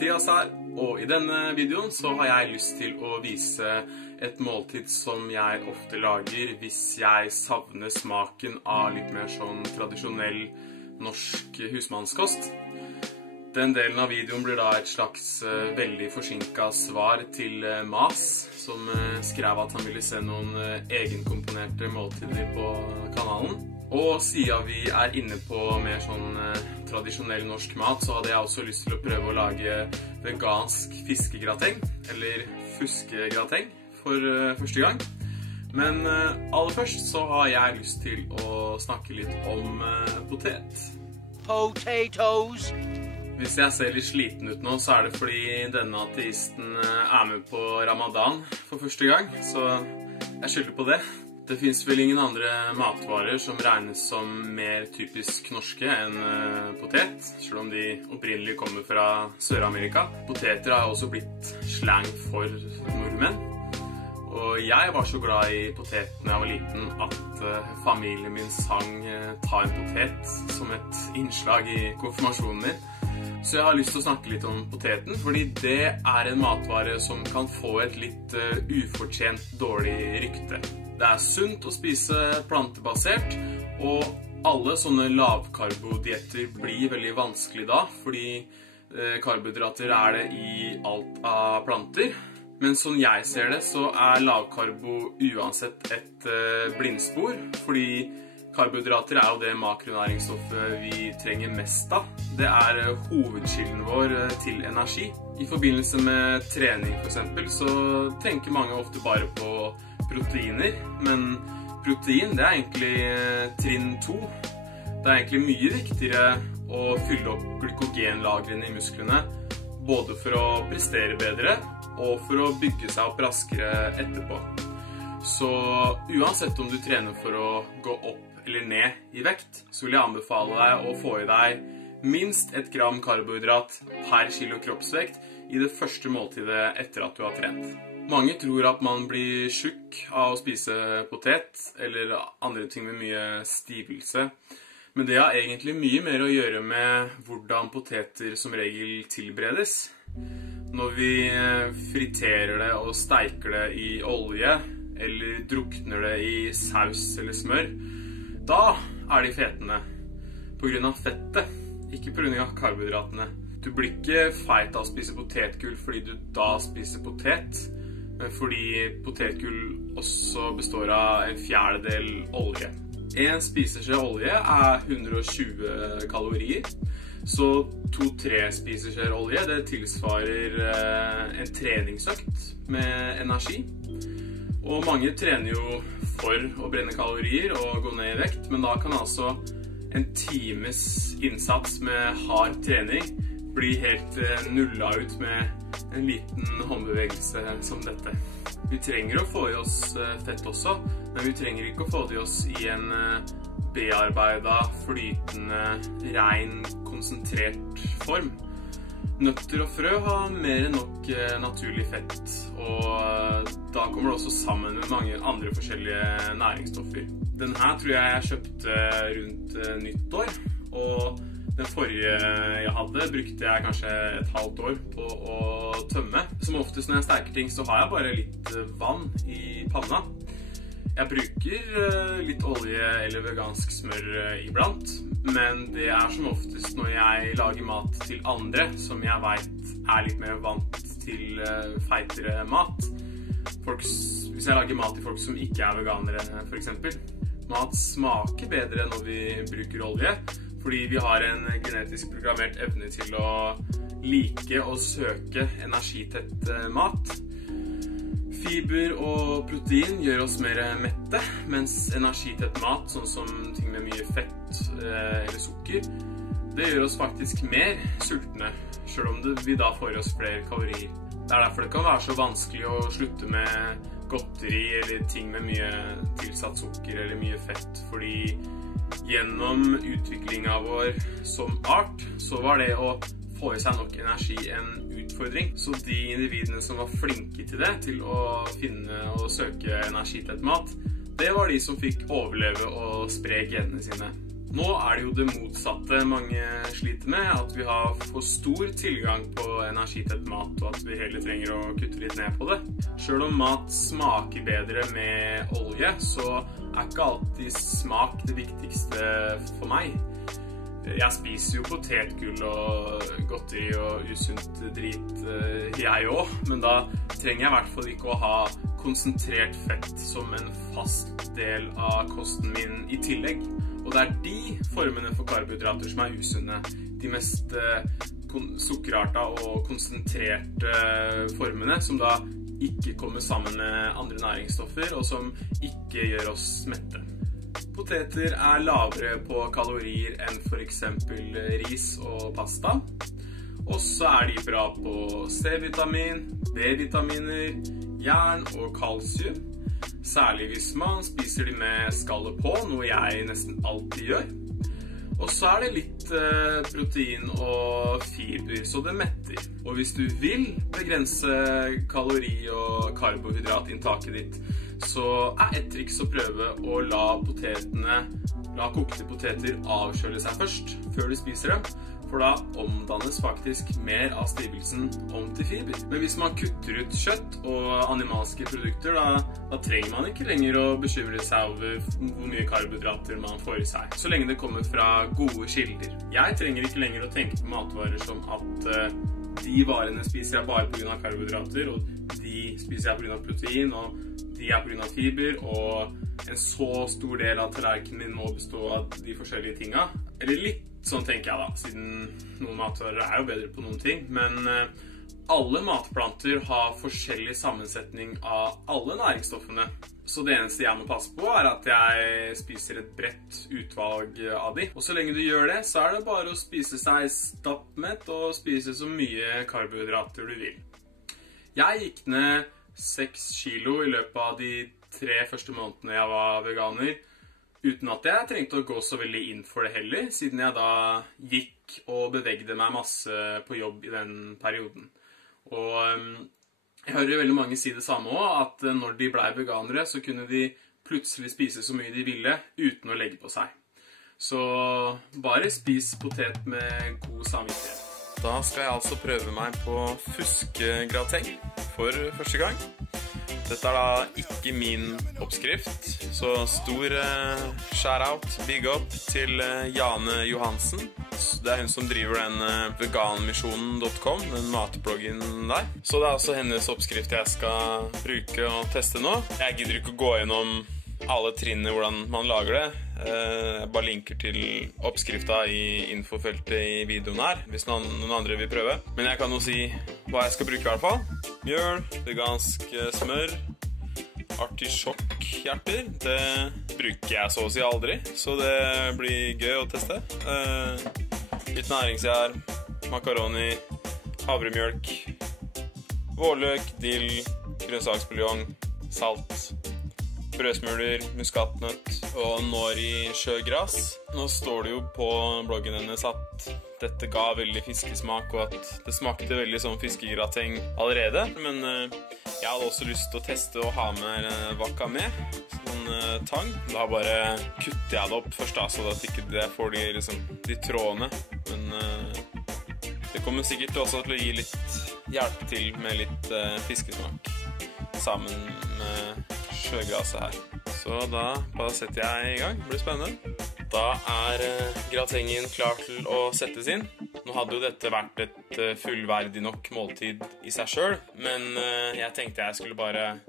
Mathias her, og i denne videoen så har jeg lyst til å vise et måltid som jeg ofte lager hvis jeg savner smaken av litt mer sånn tradisjonell norsk husmannskost. Den delen av videoen blir da et slags veldig forsinket svar til Mas, som skrev at han ville se noen egenkomponerte måltider på kanalen. Og siden vi er inne på mer sånn tradisjonell norsk mat, så hadde jeg også lyst til å prøve å lage vegansk fiskegrateng, eller fuskegrateng, for første gang. Men aller først så har jeg lyst til å snakke litt om potet. Potatoes! Hvis jeg ser litt sliten ut nå, så er det fordi denne ateisten er med på Ramadan for første gang, så jeg skylder på det. Det finnes vel ingen andre matvarer som regnes som mer typisk norske enn potet, selv om de opprinnelig kommer fra Sør-Amerika. Poteter har også blitt slang for nordmenn. Og jeg var så glad i potet når jeg var liten at familien min sang Ta en potet som et innslag i konfirmasjonen min. Så jeg har lyst til å snakke litt om poteten, fordi det er en matvare som kan få et litt ufortjent dårlig rykte. Det er sunt å spise plantebasert, og alle sånne lavkarbodietter blir veldig vanskelig da, fordi karbohydrater er det i alt av planter. Men sånn jeg ser det, så er lavkarbo uansett et blindspor, fordi karbohydrater er jo det makronæringsstoffet vi trenger mest av. Det er hovedkilden vår til energi. I forbindelse med trening for eksempel, så tenker mange ofte bare på proteiner, men protein det er egentlig trinn 2. Det er egentlig mye viktigere å fylle opp glykogenlagrene i musklene, både for å prestere bedre og for å bygge seg opp raskere etterpå. Så uansett om du trener for å gå opp eller ned i vekt, så vil jeg anbefale deg å få i deg minst 1 gram karbohydrat per kilo kroppsvekt i det første måltidet etter at du har trent. Mange tror at man blir tjukk av å spise potet, eller andre ting med mye stivelse. Men det har egentlig mye mer å gjøre med hvordan poteter som regel tilberedes. Når vi friterer det og steiker det i olje, eller drukner det i saus eller smør, da er de fetende. På grunn av fettet, ikke på grunn av karbohydratene. Du blir ikke feit av å spise potetgull fordi du da spiser potet, men fordi potetgull også består av 1/4 olje. En spiseskje olje er 120 kalorier, så 2-3 spiseskjeer olje det tilsvarer en treningsøkt med energi. Og mange trener jo for å brenne kalorier og gå ned i vekt, men da kan altså en times innsats med hard trening bli helt nulla ut med en liten håndbevegelse som dette. Vi trenger å få i oss fett også, men vi trenger ikke å få det i oss i en bearbeidet, flytende, ren, konsentrert form. Nøtter og frø har mer enn nok naturlig fett, og da kommer det også sammen med mange andre forskjellige næringsstoffer. Den her tror jeg kjøpte rundt nyttår, og den forrige jeg hadde brukte jeg kanskje et halvt år på å tømme. Som oftest når jeg steker ting så har jeg bare litt vann i panna. Jeg bruker litt olje eller vegansk smør iblant, men det er som oftest når jeg lager mat til andre som jeg vet er litt mer vant til feitere mat. Hvis jeg lager mat til folk som ikke er veganere for eksempel. Mat smaker bedre når vi bruker olje, fordi vi har en genetisk programmert evne til å like og søke energitett mat. Fiber og protein gjør oss mer mette, mens energitett mat, sånn som ting med mye fett eller sukker, det gjør oss faktisk mer sultne, selv om vi da får i oss flere kalorier. Det er derfor det kan være så vanskelig å slutte med godteri eller ting med mye tilsatt sukker eller mye fett, fordi gjennom utviklingen vår som art, så var det å få i seg nok energi en utfordring. Så de individene som var flinke til det, til å finne og søke energitett mat, det var de som fikk overleve og spre genene sine. Nå det jo det motsatte mange sliter med, at vi har for stor tilgang på energitett mat, og at vi heller trenger å kutte litt ned på det. Selv om mat smaker bedre med olje, så ikke alltid smak det viktigste for meg. Jeg spiser jo potetgull og godteri og usunt drit, jeg også, men da trenger jeg I hvert fall ikke å ha konsentrert fett som en fast del av kosten min I tillegg. Og det de formene for karbohydrater som usunne, de mest sukkerarta og konsentrerte formene, som da ikke kommer sammen med andre næringsstoffer, og som ikke gjør oss mette. Poteter lavere på kalorier enn for eksempel ris og pasta. Og så de bra på C-vitamin, B-vitaminer, jern og kalsium. Særlig hvis man spiser de med skallet på, noe jeg nesten alltid gjør. Og så det litt protein og fiber, så det metter. Og hvis du vil begrense kalori- og karbohydratinntaket ditt, så et triks å prøve å la kokte poteter avkjøle seg først, før du spiser dem. For da omdannes faktisk mer av stivelsen om til fiber. Men hvis man kutter ut kjøtt og animalske produkter, da trenger man ikke lenger å bekymre seg over hvor mye karbohydrater man får I seg, så lenge det kommer fra gode kilder. Jeg trenger ikke lenger å tenke på matvarer som at de varene spiser jeg bare på grunn av karbohydrater, og de spiser jeg på grunn av protein, og de på grunn av fiber, og en så stor del av tallerkenen min må bestå av de forskjellige tinga. Eller litt sånn tenker jeg da, siden noen matvarer jo bedre på noen ting, men alle matplanter har forskjellig sammensetning av alle næringsstoffene. Så det eneste jeg må passe på at jeg spiser et bredt utvalg av de. Og så lenge du gjør det, så det bare å spise seg stappmett og spise så mye karbohydrater du vil. Jeg gikk ned 6 kilo I løpet av de 3 første månedene jeg var veganer, uten at jeg trengte å gå så veldig inn for det heller, siden jeg da gikk og bevegde meg masse på jobb I den perioden. Og jeg hører veldig mange si det samme også, at når de ble veganere, så kunne de plutselig spise så mye de ville, uten å legge på seg. Så bare spis potet med god samvittighet. Da skal jeg altså prøve meg på fuskegrateng for første gang. Dette da ikke min oppskrift, så stor shout-out, big up til Jane Johansen. Det hun som driver den veganmisjonen.com, den matbloggen der. Så det også hennes oppskrift jeg skal bruke og teste nå. Jeg gidder ikke å gå gjennom alle trinnene hvordan man lager det. Jeg bare linker til oppskrifta I infofeltet I videoen her, hvis noen andre vil prøve. Men jeg kan jo si hva jeg skal bruke I hvert fall. Mjøl, vegansk smør, artisjokkhjerter. Det bruker jeg så å si aldri, så det blir gøy å teste. Litt næringsgjær, makaroni, havremjølk, vårløk, dill, grønnsaksbuljong, salt, brødsmuler, muskatnøtt og nori sjøgras. Nå står det jo på bloggen hennes at dette ga veldig fiskesmak, og at det smakte veldig sånn fiskegrateng allerede. Men jeg hadde også lyst til å teste å ha med wakame, sånn tang. Da bare kutter jeg det opp først da, så at ikke det får de trådene. Men det kommer sikkert også til å gi litt hjelp til med litt fiskesmak, sammen med sjøgraset her. Så da bare setter jeg I gang. Det blir spennende. Da gratengen klar til å settes inn. Nå hadde jo dette vært et fullverdig nok måltid I seg selv, men jeg tenkte jeg skulle bare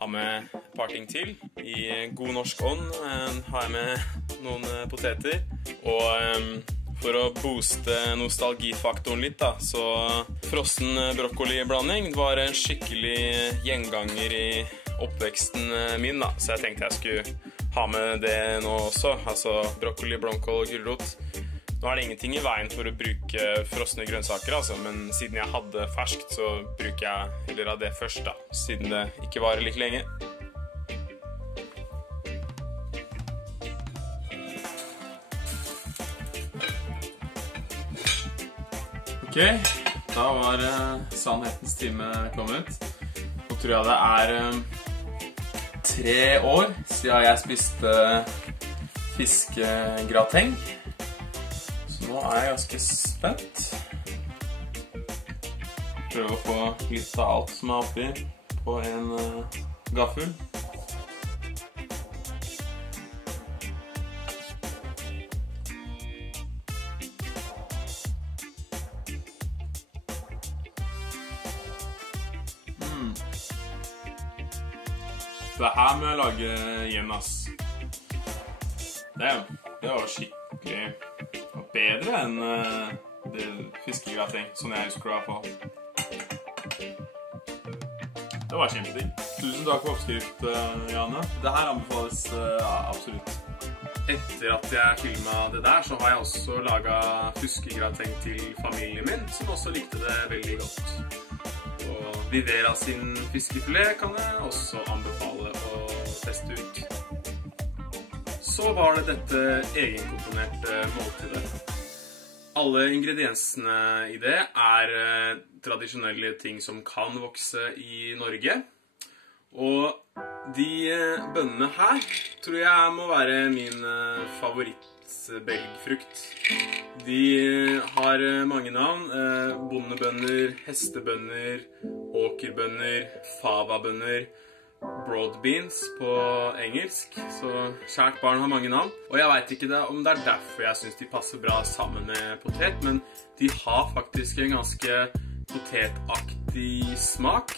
ha med et par ting til. I god norsk ånd har jeg med noen poteter, og for å booste nostalgifaktoren litt da, så frossen brokkoliblanding var en skikkelig gjenganger I oppveksten min da, så jeg tenkte jeg skulle ha med det nå også, altså brokkoli, blomkål og gulrot. Nå det ingenting I veien for å bruke frosne grønnsaker, altså, men siden jeg hadde ferskt, så bruker jeg heller av det først da, siden det ikke varer like lenge. Ok, da var sannhetens time kommet. Nå tror jeg det 3 år siden jeg spiste fiskegrateng. Så nå er jeg ganske spent. Prøve å få litt av alt som er oppi på en gaffel. Det her må jeg lage igjen, ass. Det var skikkelig bedre enn det fiskegrateng, sånn jeg husker det i hvert fall. Det var kjempedigg. Tusen takk for oppskrift, Janne. Det her anbefales absolutt. Etter at jeg filmet det der, så har jeg også laget fiskegrateng til familien min, som også likte det veldig godt. Og Vivera sin fiskefilet kan jeg også anbefale å teste ut. Så var det dette egenkomponerte måltidet. Alle ingrediensene i det er tradisjonelle ting som kan vokse i Norge. Og de bønnene her tror jeg må være min favorittbelgfrukt. De har mange navn. Bondebønner, hestebønner, åkerbønner, favabønner, broad beans på engelsk. Så kjært barn har mange navn. Og jeg vet ikke om det er derfor jeg synes de passer bra sammen med potet, men de har faktisk en ganske potetaktig smak.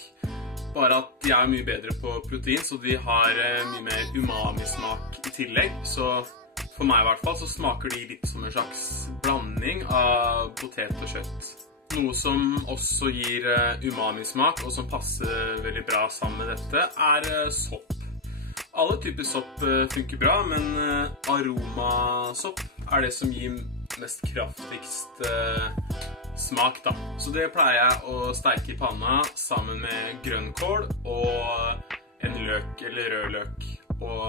Bare at de er mye bedre på protein, så de har mye mer umami-smak i tillegg. Så for meg i hvert fall så smaker de litt som en slags blanding av potet og kjøtt. Noe som også gir umami-smak, og som passer veldig bra sammen med dette, er sopp. Alle typer sopp funker bra, men aromasopp er det som gir mest kraftigst smak da. Så det pleier jeg å steike i panna sammen med grønnkål og en løk eller rød løk. Og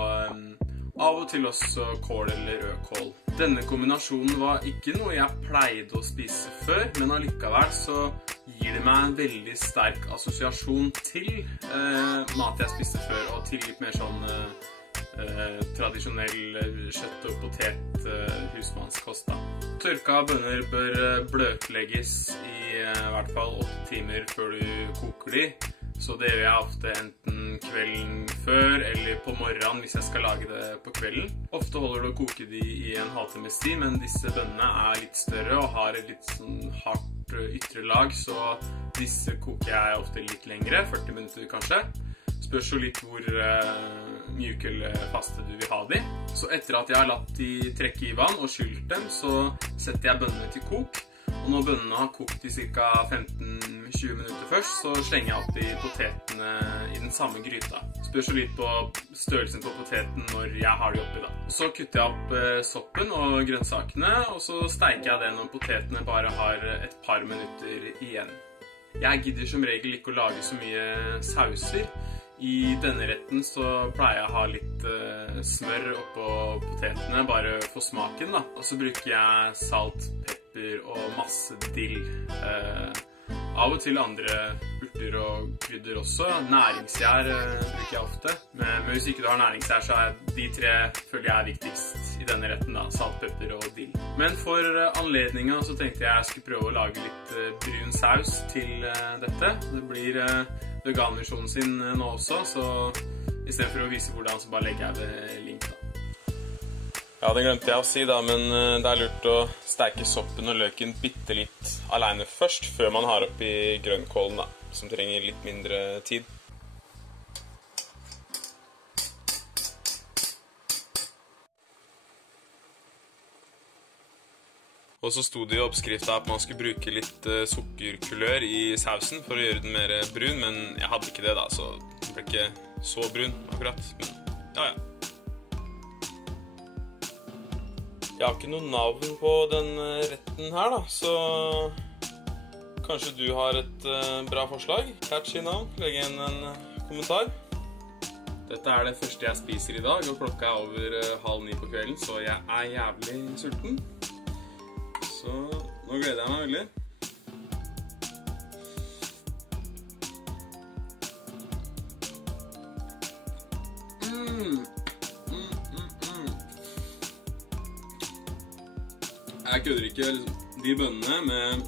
av og til også kål eller rødkål. Denne kombinasjonen var ikke noe jeg pleide å spise før, men allikevel så gir det meg en veldig sterk assosiasjon til mat jeg spiste før, og til litt mer sånn tradisjonell kjøtt- og potet-husmannskost. Tørka bønner bør bløtlegges i hvert fall 8 timer før du koker de. Så det gjør jeg ofte enten kvelden før eller på morgenen hvis jeg skal lage det på kvelden. Ofte holder det å koke de i en halvtimes tid, men disse bønnene er litt større og har et litt sånn hardt ytre lag, så disse koker jeg ofte litt lengre, 40 minutter kanskje. Spørs jo litt hvor mjuke eller faste du vil ha de. Så etter at jeg har latt de trekke i vann og skylt dem, så setter jeg bønnene til kok. Og når bønnene har kokt i ca. 15-20 minutter først, så slenger jeg opp de potetene i den samme gryta. Spørs jo litt på størrelsen på poteten når jeg har de oppi da. Så kutter jeg opp soppen og grønnsakene, og så steiker jeg det når potetene bare har et par minutter igjen. Jeg gidder som regel ikke å lage så mye sauser. I denne retten så pleier jeg å ha litt smør oppå potetene, bare for smaken da. Og så bruker jeg salt, pepper og masse dill. Av og til andre urter og krydder også. Næringsgjær bruker jeg ofte. Men hvis ikke du har næringsgjær, så er de 3 føler jeg er viktigst i denne retten da. Salt, pepper og dill. Men for anledningen så tenkte jeg skulle prøve å lage litt brun saus til dette. Det blir veganversjonen sin nå også, så i stedet for å vise hvordan, så bare legger jeg det link da. Ja, det glemte jeg å si da, men det er lurt å steike soppen og løken bitte litt alene først, før man har oppi grønnkålen da, som trenger litt mindre tid. Og så sto det i oppskriften at man skulle bruke litt sukkerkulør i sausen for å gjøre den mer brun, men jeg hadde ikke det da, så den ble ikke så brun akkurat. Men ja. Jeg har ikke noe navn på den retten her da, så kanskje du har et bra forslag. Catchy navn, legg igjen en kommentar. Dette er det første jeg spiser i dag, og klokka er over 8:30 på kvelden, så jeg er jævlig sulten. Så nå gleder jeg meg veldig. Jeg kødder ikke. De bønnene med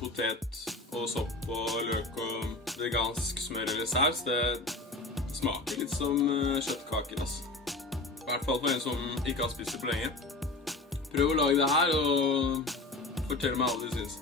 potet og sopp og løk og vegansk smør eller saus, det smaker litt som kjøttkaker, altså. I hvert fall for en som ikke har spist det på lenge. Prøv å lage det her og fortell meg hva du synes.